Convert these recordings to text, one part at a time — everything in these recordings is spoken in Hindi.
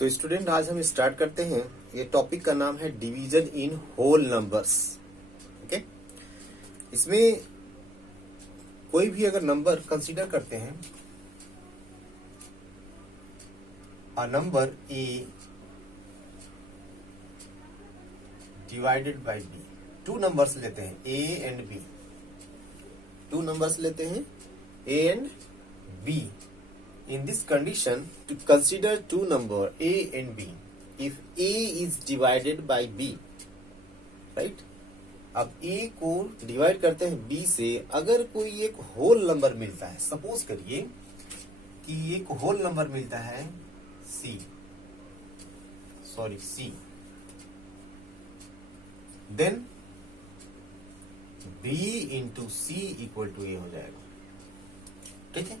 तो स्टूडेंट आज हम स्टार्ट करते हैं। ये टॉपिक का नाम है division in whole numbers. Okay, इसमें कोई भी अगर नंबर कंसीडर करते हैं, a number A divided by B, two numbers लेते हैं A and B, two numbers लेते हैं A and B. In this condition, to consider two number a and b. If a is divided by b, right? अब a को डिवाइड करते हैं b से, अगर कोई एक होल नंबर मिलता है, सपोज करिए कि एक होल नंबर मिलता है c, then b into c equal to a हो जाएगा। ठीक है,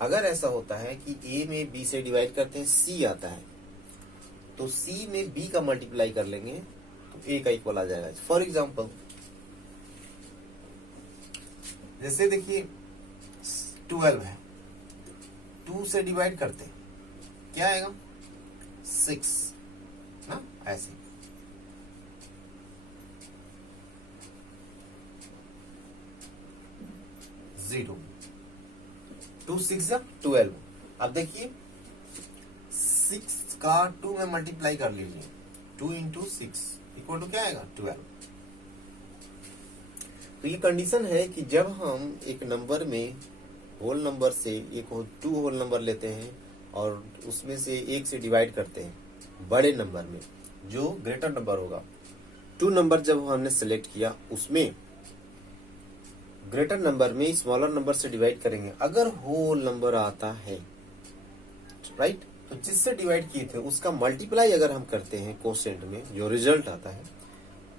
अगर ऐसा होता है कि a में b से डिवाइड करते हैं c आता है, तो c में b का मल्टीप्लाई कर लेंगे तो a का इक्वल आ जाएगा। फॉर एग्जाम्पल जैसे देखिए 12 है, 2 से डिवाइड करते हैं क्या आएगा 6 ना, ऐसे 0 2 6 12। अब देखिए 6 का 2 में मल्टीप्लाई कर लीजिए, 2 इंटू 6 इक्वल टू क्या आएगा 12। तो ये कंडीशन है कि जब हम एक नंबर में होल नंबर से एक टू होल नंबर लेते हैं और उसमें से एक से डिवाइड करते हैं बड़े नंबर में जो ग्रेटर नंबर होगा, टू नंबर जब हमने सेलेक्ट किया उसमें ग्रेटर नंबर में स्मॉलर नंबर से डिवाइड करेंगे, अगर होल नंबर आता है राइट, तो जिससे डिवाइड किए थे उसका मल्टीप्लाई अगर हम करते हैं कोशेंट में, जो रिजल्ट आता है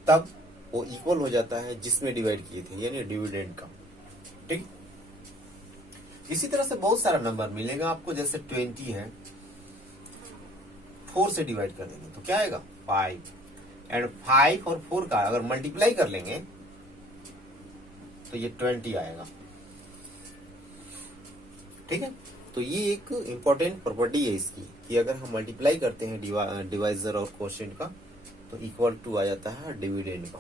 तब वो इक्वल हो जाता है जिसमें डिवाइड किए थे, यानी डिविडेंड का। ठीक, इसी तरह से बहुत सारा नंबर मिलेगा आपको। जैसे 20 है, 4 से डिवाइड कर देंगे तो क्या आएगा 5, एंड 5 और 4 का अगर मल्टीप्लाई कर लेंगे तो ये 20 आएगा। ठीक है, तो ये एक इंपॉर्टेंट प्रॉपर्टी है इसकी कि अगर हम मल्टीप्लाई करते हैं डिवाइजर और कोशेंट का तो इक्वल टू आ जाता है डिविडेंड का।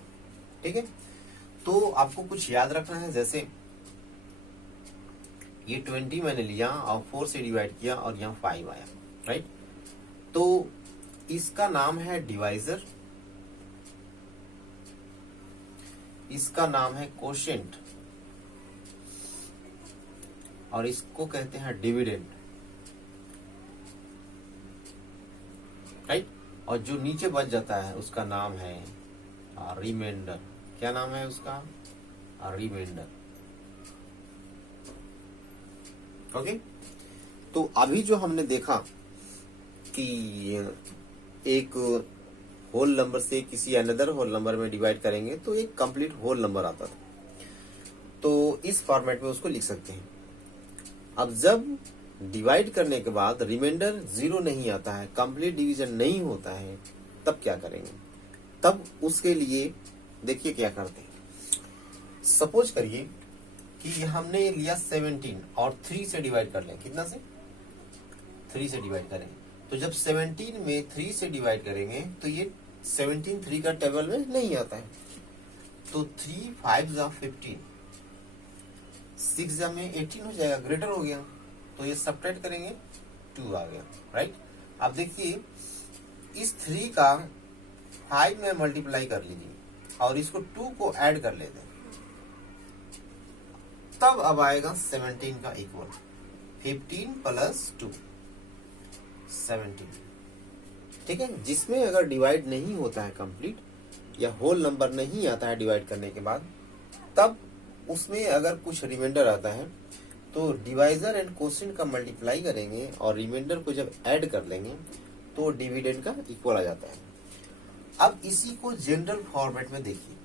ठीक है, तो आपको कुछ याद रखना है। जैसे ये 20 मैंने लिया और 4 से डिवाइड किया और यहाँ 5 आया, राइट। तो इसका नाम है डिवाइजर, इसका नाम है कोशेंट और इसको कहते हैं डिविडेंड, राइट। और जो नीचे बच जाता है उसका नाम है रिमाइंडर। क्या नाम है उसका? रिमाइंडर। ओके, तो अभी जो हमने देखा कि एक होल नंबर से किसी अनदर होल नंबर में डिवाइड करेंगे तो एक कंप्लीट होल नंबर आता था, तो इस फॉर्मेट में उसको लिख सकते हैं। अब जब डिवाइड करने के बाद रिमाइंडर 0 नहीं आता है, कंप्लीट डिवीजन नहीं होता है, तब क्या करेंगे? तब उसके लिए देखिए क्या करते हैं। सपोज करिए कि हमने लिया 17 और 3 से डिवाइड कर लें। कितना से? 3 से डिवाइड करेंगे। तो जब 17 में 3 से डिवाइड करेंगे तो ये 17 3 का टेबल में नहीं आता है, तो 3 5 जा 15, 6 जा में 18 हो जाएगा, ग्रेटर हो गया, तो ये सब्ट्रैक्ट करेंगे 2 आ गया, राइट। अब देखिए इस 3 का 5 में मल्टीप्लाई कर लीजिए और इसको 2 को ऐड कर लेते हैं, तब अब आएगा 17 का इक्वल 15 प्लस 2 17। ठीक है, जिसमें अगर डिवाइड नहीं होता है कंप्लीट या होल नंबर नहीं आता है डिवाइड करने के बाद, तब उसमें अगर कुछ रिमाइंडर आता है तो डिवाइजर एंड कोशेंट का मल्टीप्लाई करेंगे और रिमाइंडर को जब ऐड कर लेंगे तो डिविडेंड का इक्वल आ जाता है। अब इसी को जनरल फॉर्मेट में देखिए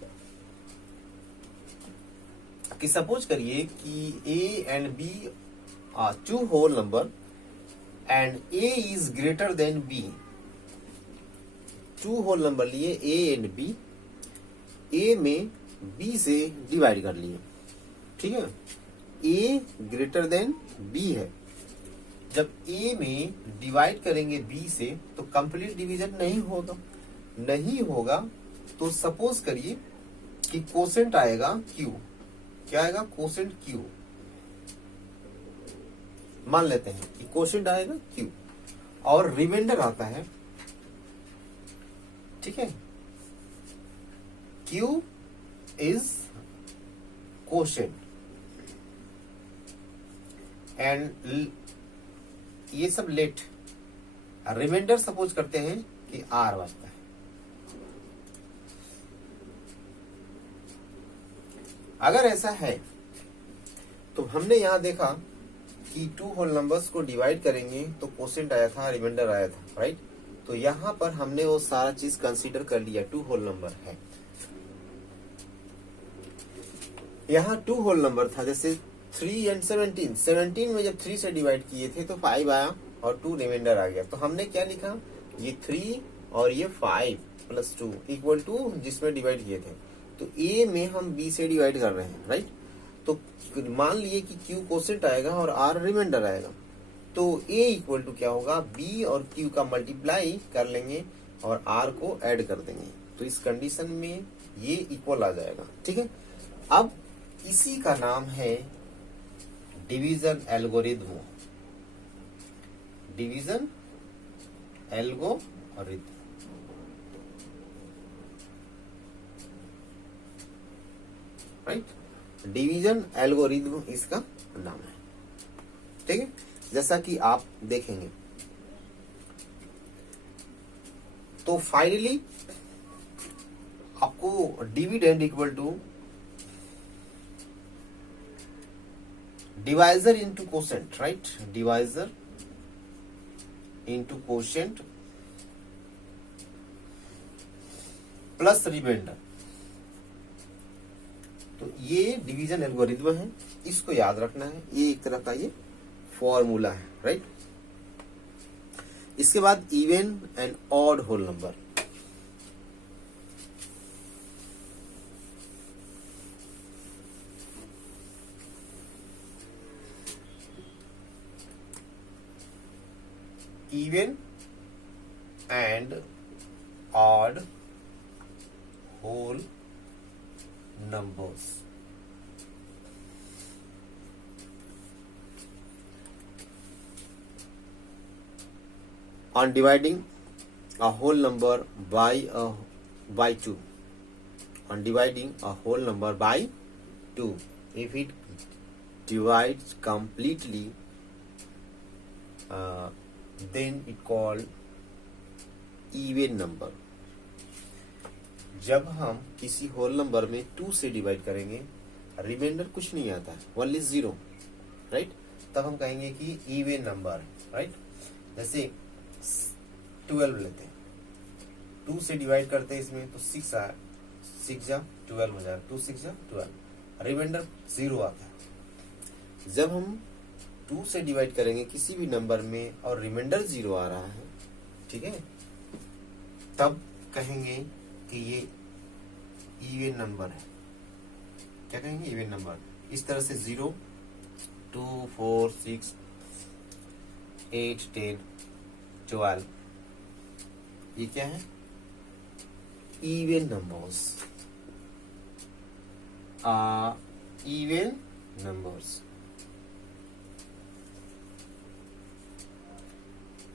कि सपोज करिए कि A and B are two whole number and A is greater than B. Two whole number लिए ए एंड बी, ए में बी से डिवाइड कर लिए। ठीक है, ए ग्रेटर देन बी है, जब ए में डिवाइड करेंगे बी से तो कंप्लीट डिवीजन नहीं होगा। तो सपोज करिए कि कोसेंट आएगा क्यू। क्या आएगा? Quotient Q. मान लेते हैं कि कोसेंट आएगा क्यू और रिमाइंडर आता है, ठीक है, क्यू इज कोसेंट एंड ये सब लेट। रिमाइंडर सपोज करते हैं कि आर बचता है। अगर ऐसा है तो हमने यहां देखा कि टू होल नंबर्स को डिवाइड करेंगे तो कोसेंट आया था, रिमाइंडर आया था, राइट। तो यहां पर हमने वो सारा चीज कंसीडर कर लिया, टू होल नंबर है। यहां टू होल नंबर था, जैसे 3 एंड 17। 17 में जब 3 से डिवाइड किए थे तो 5 आया और 2 रिमाइंडर आ गया। तो हमने क्या लिखा, ये 3 और ये 5 प्लस 2 इक्वल टू जिसमें डिवाइड किए थे। तो ए में हम बी से डिवाइड कर रहे हैं, राइट। तो मान लिए कि क्यू कोसेंट आएगा और आर रिमाइंडर आएगा। तो ए इक्वल टू क्या होगा, बी और क्यू का मल्टीप्लाई कर लेंगे और आर को ऐड कर देंगे। तो इस कंडीशन में ये इक्वल आ जाएगा, ठीक है। अब इसी का नाम है division algorithm. Division algorithm, right. Division algorithm इसका नाम है, ठीक है। जैसा कि आप देखेंगे तो फाइनली आपको dividend equal to divisor into quotient, right. Divisor into quotient plus remainder. तो ये डिवीजन एल्गोरिथम है, इसको याद रखना है। ये एक तरह का ये फॉर्मूला है, राइट। इसके बाद even and odd whole number. Even and odd whole numbers. On dividing a whole number by 2. On dividing a whole number by 2, if it divides completely, then it called even number. जब हम किसी होल नंबर में 2 से डिवाइड करेंगे, रिमाइंडर कुछ नहीं आता है, ओनली 0, राइट। तब हम कहेंगे कि इवन नंबर, राइट। जैसे 12 लेते हैं, 2 से डिवाइड करते हैं इसमें तो 6 आया, 6 जा 12 हो जाएगा, 2 6 जा 12, रिमाइंडर 0 आता है। जब हम 2 से डिवाइड करेंगे किसी भी नंबर में और रिमाइंडर 0 आ रहा है, ठीक है, तब कहेंगे कि ये इवन नंबर है। क्या कहेंगे? Even number. इस तरह से 0 2 4 6 8 10 12 ये क्या है? Even numbers. Even numbers,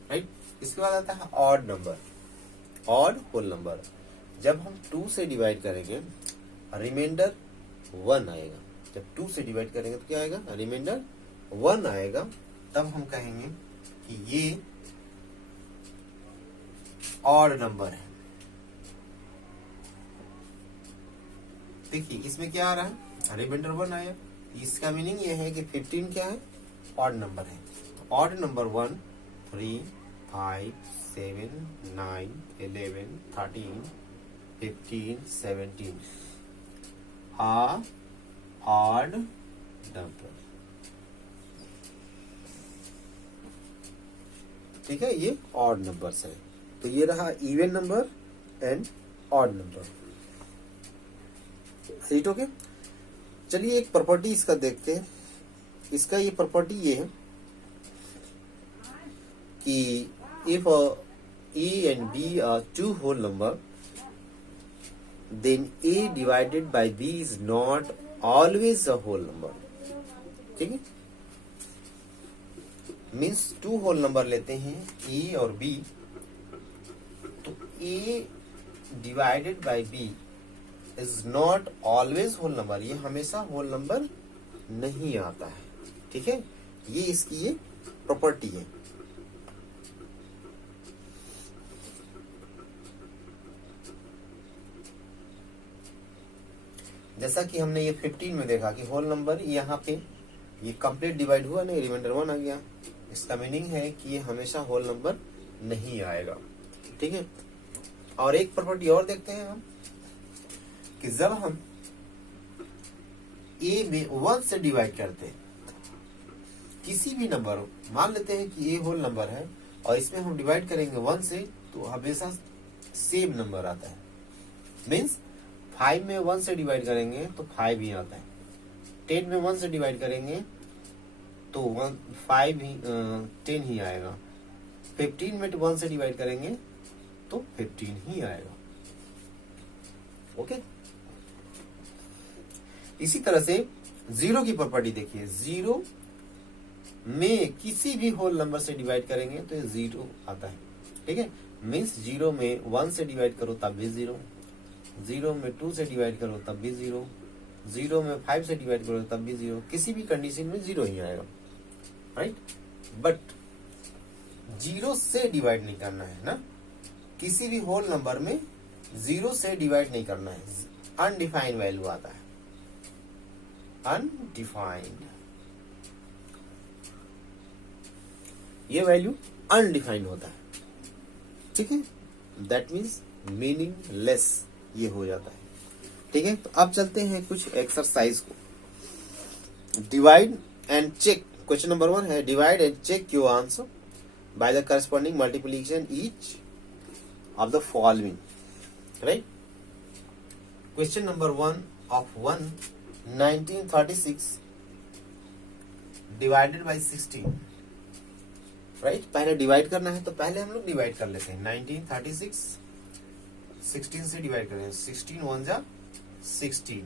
right. इसके बाद आता है odd number, odd whole number. जब हम 2 से डिवाइड करेंगे रिमाइंडर 1 आएगा। जब 2 से डिवाइड करेंगे तो क्या आएगा? रिमाइंडर 1 आएगा। तब हम कहेंगे कि ये ऑड नंबर है। देखिए इसमें क्या आ रहा है? रिमाइंडर 1 आया। इसका मीनिंग ये है कि 15 क्या है? ऑड नंबर है। Odd number 1 3 5 7 9 11 13 15 17 odd number. ठीक है, ये ऑड नंबर्स है। तो ये रहा even number and odd number. Right, okay. चलिए एक प्रॉपर्टी इसका देखते हैं। इसका ये प्रॉपर्टी ये है कि if A and B are two whole number, then A divided by B is not always a whole number. ठीक है, मीन्स टू होल नंबर लेते हैं A और B, तो A divided by B is not always whole number, ये हमेशा होल नंबर नहीं आता है। ठीक है, ये इसकी ये प्रॉपर्टी है। जैसा कि हमने ये 15 में देखा कि होल नंबर यहाँ पे ये कंप्लीट डिवाइड हुआ नहीं, रिमाइंडर 1 आ गया, इसका मीनिंग है कि ये हमेशा होल नंबर नहीं आएगा। ठीक है, और एक प्रॉपर्टी और देखते हैं हम कि जब हम ए में 1 से डिवाइड करते हैं, किसी भी नंबर हो, मान लेते हैं कि ए होल नंबर है और इसमें हम डिवाइड करेंगे 1 से, तो हमेशा सेम नंबर आता है। मीन्स 5 में 1 से डिवाइड करेंगे तो 5 ही आता है, 10 में 1 से डिवाइड करेंगे तो 5 ही 10 ही आएगा, 15 में 1 से डिवाइड करेंगे तो 15 ही आएगा। ओके, इसी तरह से जीरो की प्रॉपर्टी देखिए, जीरो में किसी भी होल नंबर से डिवाइड करेंगे तो ये जीरो आता है। ठीक है, मीन्स जीरो में 1 से डिवाइड करो तब भी जीरो, जीरो में 2 से डिवाइड करो तब भी जीरो, जीरो में 5 से डिवाइड करो तब भी जीरो, किसी भी कंडीशन में जीरो ही आएगा। राइट, बट जीरो से डिवाइड नहीं करना है ना, किसी भी होल नंबर में जीरो से डिवाइड नहीं करना है, अनडिफाइंड वैल्यू आता है, अनडिफाइंड, ये वैल्यू अनडिफाइंड होता है। ठीक है, दैट मीन्स मीनिंगलेस ये हो जाता है। ठीक है, तो अब चलते हैं कुछ एक्सरसाइज को। Divide and check, question number 1 है divide and check your answer by the corresponding multiplication each of the following. Right, question number 1 of 1 1936 divided by 16। Right, पहले डिवाइड करना है तो पहले हम लोग डिवाइड कर लेते हैं। 1936 16 से डिवाइड करें, 16 1 जा 16,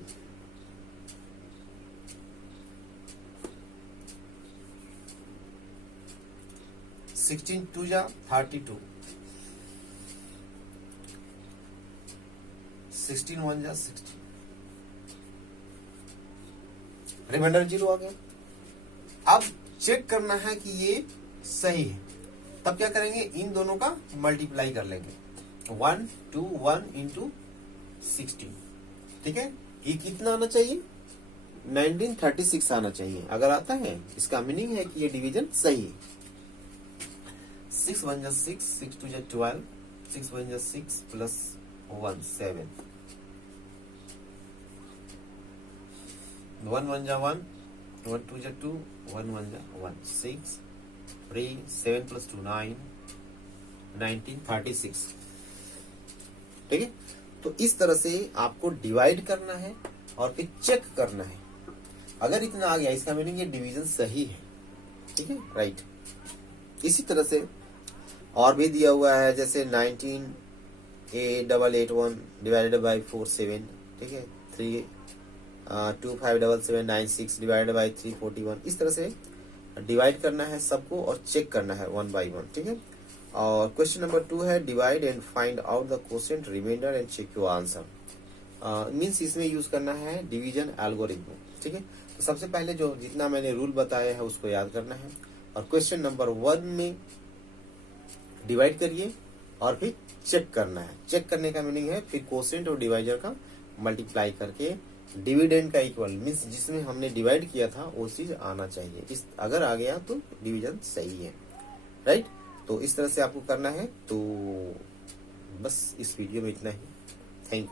16 2 जा 32, 16 1 जा 16, रिमाइंडर 0 आ गया। अब चेक करना है कि ये सही है, तब क्या करेंगे, इन दोनों का मल्टीप्लाई कर लेंगे, 1 2 1 इंटू 16। ठीक है, ये कितना आना चाहिए, 1936 आना चाहिए। अगर आता है इसका मीनिंग है कि ये डिवीजन सही है। 6 1 जा 6, 6 2 जा 12, 6 1 जा 6 प्लस 1 7, 1 1 जा 1, 1 2 जा 2, 1 1 जा 1, 6 3 7 प्लस 2 9, 1936। ठीक है, तो इस तरह से आपको डिवाइड करना है और फिर चेक करना है। अगर इतना आ गया इसका मीनिंग ये डिवीजन सही है। ठीक है, राइट। इसी तरह से और भी दिया हुआ है, जैसे 198881 डिवाइडेड बाय 47। ठीक है, 257796 डिवाइडेड बाय 341। इस तरह से डिवाइड करना है सबको और चेक करना है 1 by 1। ठीक है, और क्वेश्चन नंबर 2 है divide and find out the quotient remainder and check your answer. Means इसमें यूज करना है डिवीजन एल्गोरिथम। ठीक है, तो सबसे पहले जो जितना मैंने रूल बताया है उसको याद करना है, और क्वेश्चन नंबर 1 में डिवाइड करिए और फिर चेक करना है। चेक करने का मीनिंग है फिर क्वोशिएंट और डिवाइजर का मल्टीप्लाई करके डिविडेंड का इक्वल, मीन्स जिसमें हमने डिवाइड किया था वो चीज आना चाहिए। इस अगर आ गया तो डिवीजन सही है। राइट, तो इस तरह से आपको करना है। तो बस इस वीडियो में इतना ही। Thank you.